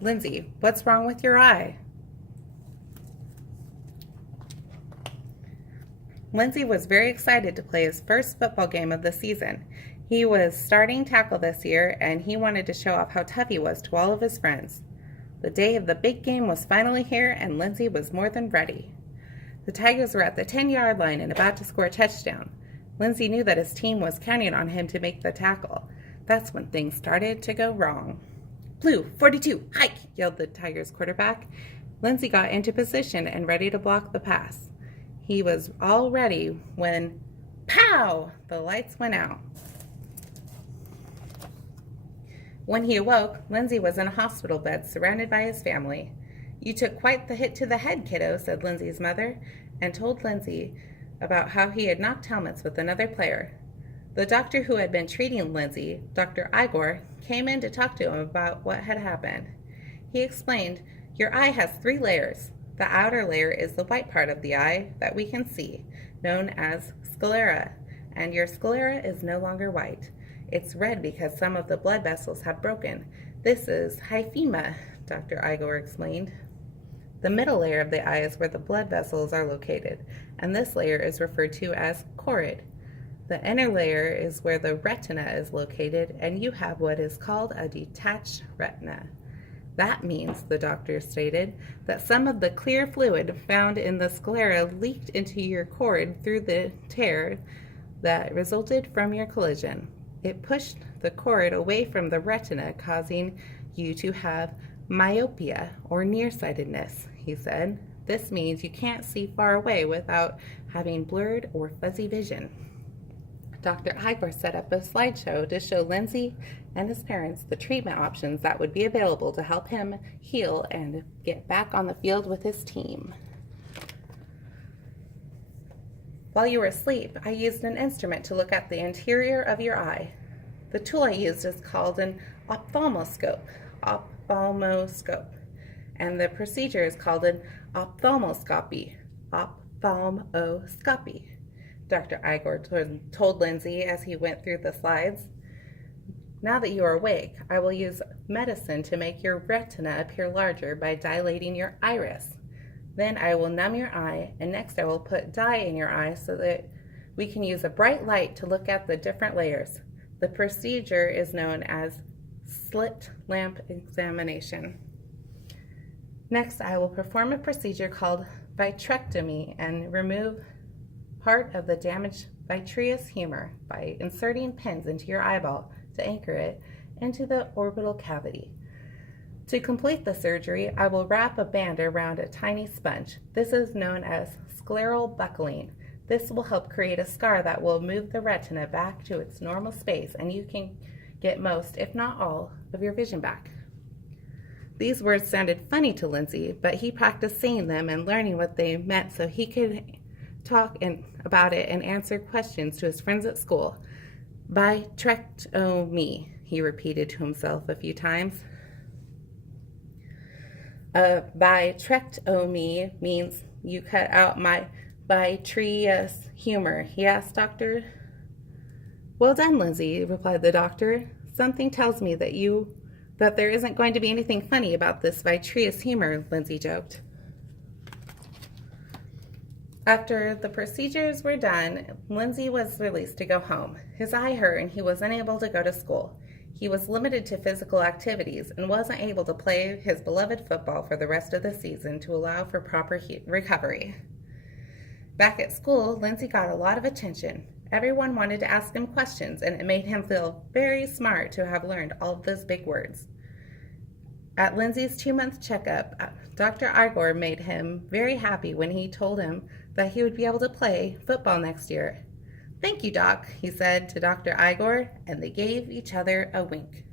Lensey, what's wrong with your eye? Lensey was very excited to play his first football game of the season. He was starting tackle this year, and he wanted to show off how tough he was to all of his friends. The day of the big game was finally here, and Lensey was more than ready. The Tigers were at the 10-yard line and about to score a touchdown. Lensey knew that his team was counting on him to make the tackle. That's when things started to go wrong. "Blue, 42, hike!" yelled the Tigers quarterback. Lensey got into position and ready to block the pass. He was all ready when, pow! The lights went out. When he awoke, Lensey was in a hospital bed surrounded by his family. "You took quite the hit to the head, kiddo," said Lensey's mother, and told Lensey about how he had knocked helmets with another player. The doctor who had been treating Lensey, Dr. Igor, came in to talk to him about what had happened. He explained, "Your eye has 3 layers. The outer layer is the white part of the eye that we can see, known as sclera, and your sclera is no longer white. It's red because some of the blood vessels have broken. This is hyphema," Dr. Igor explained. The middle layer of the eye is where the blood vessels are located, and this layer is referred to as choroid. The inner layer is where the retina is located, and you have what is called a detached retina. That means, the doctor stated, that some of the clear fluid found in the sclera leaked into your choroid through the tear that resulted from your collision. It pushed the choroid away from the retina, causing you to have myopia, or nearsightedness, he said. This means you can't see far away without having blurred or fuzzy vision. Dr. Igor set up a slideshow to show Lensey and his parents the treatment options that would be available to help him heal and get back on the field with his team. "While you were asleep, I used an instrument to look at the interior of your eye. The tool I used is called an ophthalmoscope, and the procedure is called an ophthalmoscopy, Dr. Igor told Lensey as he went through the slides. "Now that you are awake, I will use medicine to make your retina appear larger by dilating your iris. Then I will numb your eye, and next I will put dye in your eye so that we can use a bright light to look at the different layers. The procedure is known as slit lamp examination. Next, I will perform a procedure called vitrectomy and remove part of the damaged vitreous humor by inserting pins into your eyeball to anchor it into the orbital cavity. To complete the surgery, I will wrap a band around a tiny sponge. This is known as scleral buckling. This will help create a scar that will move the retina back to its normal space, and you can get most, if not all, of your vision back." These words sounded funny to Lensey, but he practiced saying them and learning what they meant so he could talk about it and answer questions to his friends at school. "Vitrectomy," he repeated to himself a few times. "Vitrectomy means you cut out my vitreous humor," he asked Doctor. "Well done, Lensey," replied the doctor. "Something tells me that there isn't going to be anything funny about this vitreous humor," Lensey joked. After the procedures were done, Lensey was released to go home. His eye hurt and he was unable to go to school. He was limited to physical activities and wasn't able to play his beloved football for the rest of the season to allow for proper recovery. Back at school, Lensey got a lot of attention. Everyone wanted to ask him questions, and it made him feel very smart to have learned all of those big words. At Lensey's 2-month checkup, Dr. Igor made him very happy when he told him that he would be able to play football next year. "Thank you, Doc," he said to Dr. Igor, and they gave each other a wink.